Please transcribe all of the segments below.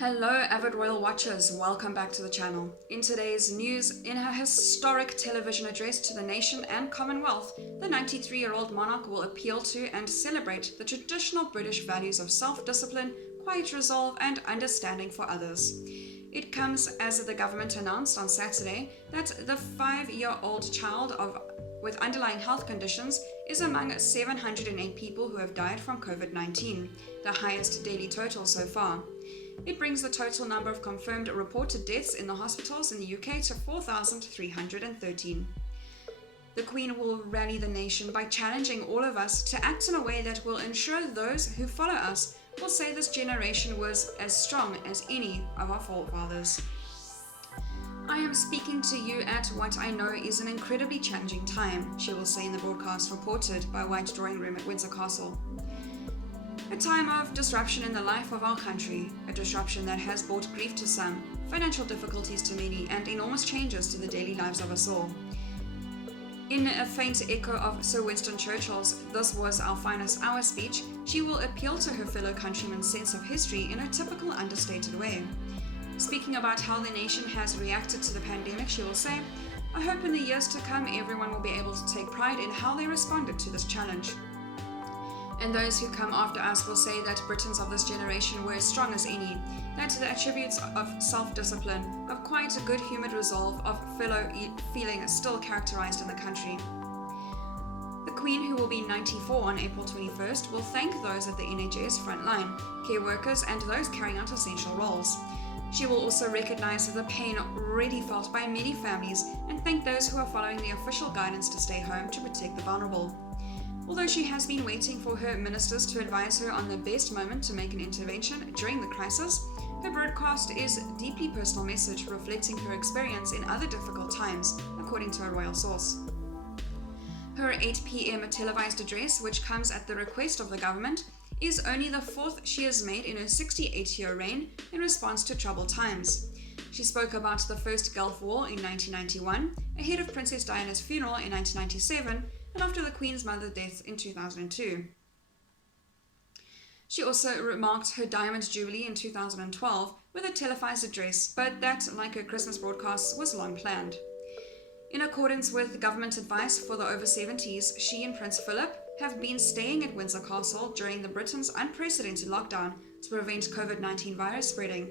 Hello avid royal watchers, welcome back to the channel. In today's news, in her historic television address to the nation and Commonwealth, the 93-year-old monarch will appeal to and celebrate the traditional British values of self-discipline, quiet resolve and understanding for others. It comes as the government announced on Saturday that the 5-year-old child with underlying health conditions is among 708 people who have died from COVID-19, the highest daily total so far. It brings the total number of confirmed reported deaths in the hospitals in the UK to 4,313. The Queen will rally the nation by challenging all of us to act in a way that will ensure those who follow us will say this generation was as strong as any of our forefathers. I am speaking to you at what I know is an incredibly challenging time, she will say in the broadcast reported by White Drawing Room at Windsor Castle. A time of disruption in the life of our country, a disruption that has brought grief to some, financial difficulties to many, and enormous changes to the daily lives of us all. In a faint echo of Sir Winston Churchill's "This was our finest hour" speech, she will appeal to her fellow countrymen's sense of history in a typical understated way. Speaking about how the nation has reacted to the pandemic, she will say, "I hope in the years to come everyone will be able to take pride in how they responded to this challenge. And those who come after us will say that Britons of this generation were as strong as any, that the attributes of self-discipline, of quite a good-humoured resolve, of fellow feeling still characterised in the country." The Queen, who will be 94 on April 21st, will thank those at the NHS frontline, care workers and those carrying out essential roles. She will also recognise the pain already felt by many families and thank those who are following the official guidance to stay home to protect the vulnerable. Although she has been waiting for her ministers to advise her on the best moment to make an intervention during the crisis, her broadcast is a deeply personal message reflecting her experience in other difficult times, according to a royal source. Her 8 p.m. televised address, which comes at the request of the government, is only the 4th she has made in her 68-year reign in response to troubled times. She spoke about the First Gulf War in 1991, ahead of Princess Diana's funeral in 1997, and after the Queen's mother's death in 2002. She also remarked her Diamond Jubilee in 2012 with a televised address, but that, like her Christmas broadcasts, was long planned. In accordance with government advice for the over 70s, she and Prince Philip have been staying at Windsor Castle during Britain's unprecedented lockdown to prevent COVID-19 virus spreading.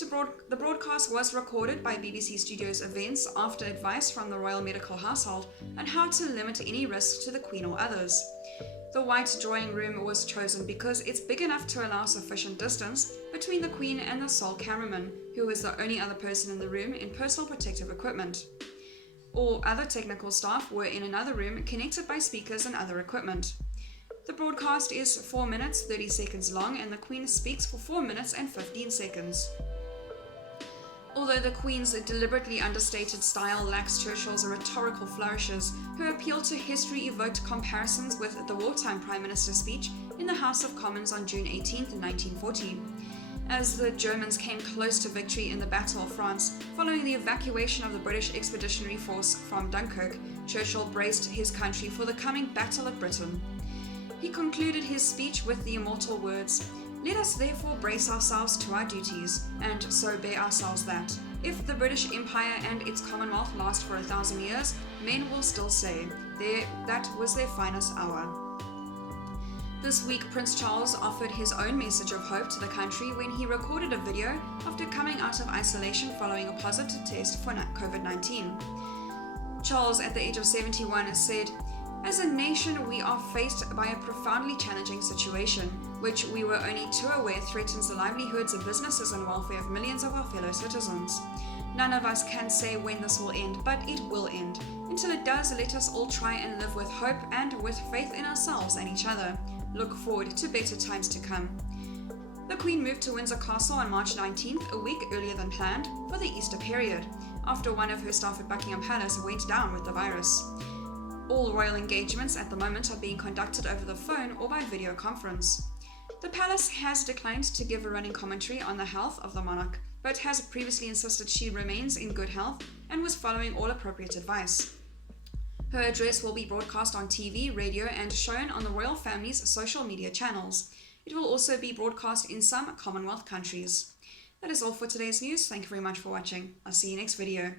The broadcast was recorded by BBC Studios Events after advice from the Royal Medical Household on how to limit any risk to the Queen or others. The White Drawing Room was chosen because it's big enough to allow sufficient distance between the Queen and the sole cameraman, who is the only other person in the room in personal protective equipment. All other technical staff were in another room connected by speakers and other equipment. The broadcast is 4 minutes 30 seconds long and the Queen speaks for 4 minutes and 15 seconds. Although the Queen's deliberately understated style lacks Churchill's rhetorical flourishes, her appeal to history evoked comparisons with the wartime Prime Minister's speech in the House of Commons on June 18, 1940. As the Germans came close to victory in the Battle of France, following the evacuation of the British Expeditionary Force from Dunkirk, Churchill braced his country for the coming Battle of Britain. He concluded his speech with the immortal words, "Let us therefore brace ourselves to our duties, and so bear ourselves that, if the British Empire and its Commonwealth last for 1,000 years, men will still say, that was their finest hour." This week, Prince Charles offered his own message of hope to the country when he recorded a video after coming out of isolation following a positive test for COVID-19. Charles, at the age of 71, said, "As a nation, we are faced by a profoundly challenging situation, which we were only too aware threatens the livelihoods of businesses and welfare of millions of our fellow citizens. None of us can say when this will end, but it will end. Until it does, let us all try and live with hope and with faith in ourselves and each other. Look forward to better times to come." The Queen moved to Windsor Castle on March 19th, a week earlier than planned, for the Easter period, after one of her staff at Buckingham Palace went down with the virus. All royal engagements at the moment are being conducted over the phone or by video conference. The palace has declined to give a running commentary on the health of the monarch, but has previously insisted she remains in good health and was following all appropriate advice. Her address will be broadcast on TV, radio, and shown on the royal family's social media channels. It will also be broadcast in some Commonwealth countries. That is all for today's news. Thank you very much for watching. I'll see you next video.